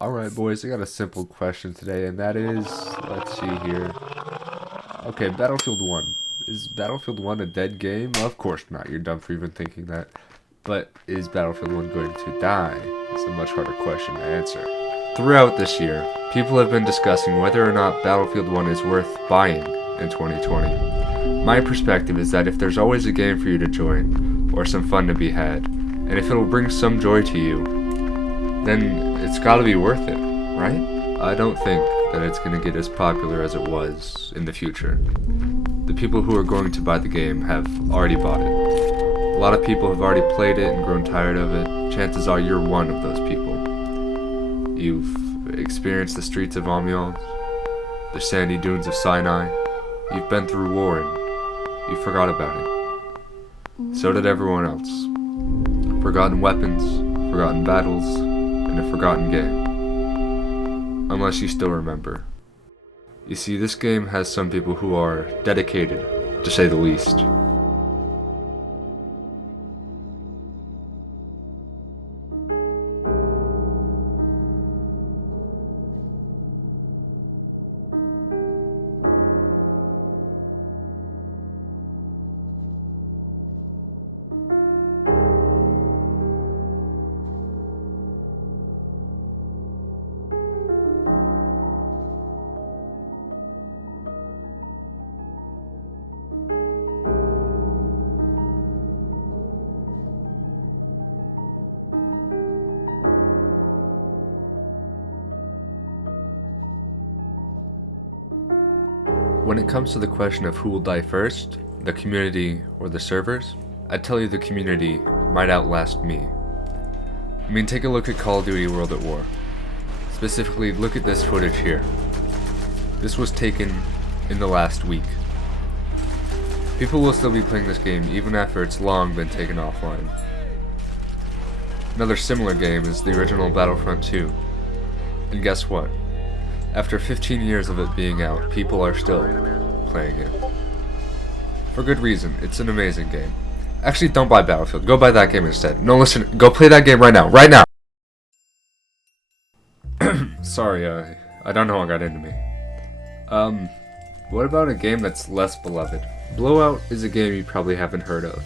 Alright, boys, I got a simple question today, and that is, let's see here. Okay, Battlefield 1. Is Battlefield 1 a dead game? Of course not, you're dumb for even thinking that. But is Battlefield 1 going to die? It's a much harder question to answer. Throughout this year, people have been discussing whether or not Battlefield 1 is worth buying in 2020. My perspective is that if there's always a game for you to join, or some fun to be had, and if it'll bring some joy to you, then it's gotta be worth it, right? I don't think that it's gonna get as popular as it was in the future. The people who are going to buy the game have already bought it. A lot of people have already played it and grown tired of it. Chances are you're one of those people. You've experienced the streets of Amiens, the sandy dunes of Sinai. You've been through war and you forgot about it. So did everyone else. Forgotten weapons, forgotten battles, and a forgotten game. Unless you still remember. You see, this game has some people who are dedicated, to say the least. When it comes to the question of who will die first, the community or the servers, I'd tell you the community might outlast me. I mean, take a look at Call of Duty World at War. Specifically, look at this footage here. This was taken in the last week. People will still be playing this game even after it's long been taken offline. Another similar game is the original Battlefront 2. And guess what? After 15 years of it being out, people are still playing it. For good reason, it's an amazing game. Actually, don't buy Battlefield, go buy that game instead. No, listen, go play that game right now, right now! Sorry, I don't know what got into me. What about a game that's less beloved? Blowout is a game you probably haven't heard of.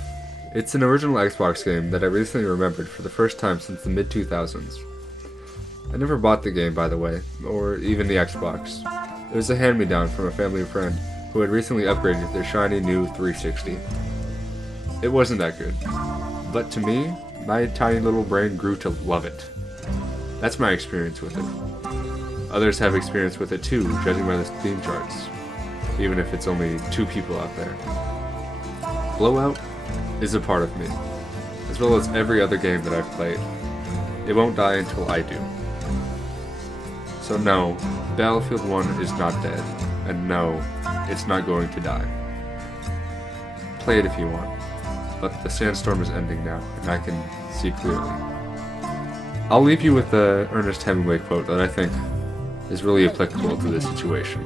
It's an original Xbox game that I recently remembered for the first time since the mid-2000s. I never bought the game, by the way, or even the Xbox. It was a hand-me-down from a family friend who had recently upgraded their shiny new 360. It wasn't that good, but to me, my tiny little brain grew to love it. That's my experience with it. Others have experience with it too, judging by the Steam charts, even if it's only 2 people out there. Blowout is a part of me, as well as every other game that I've played. It won't die until I do. So no, Battlefield 1 is not dead, and no, it's not going to die. Play it if you want, but the sandstorm is ending now, and I can see clearly. I'll leave you with the Ernest Hemingway quote that I think is really applicable to this situation.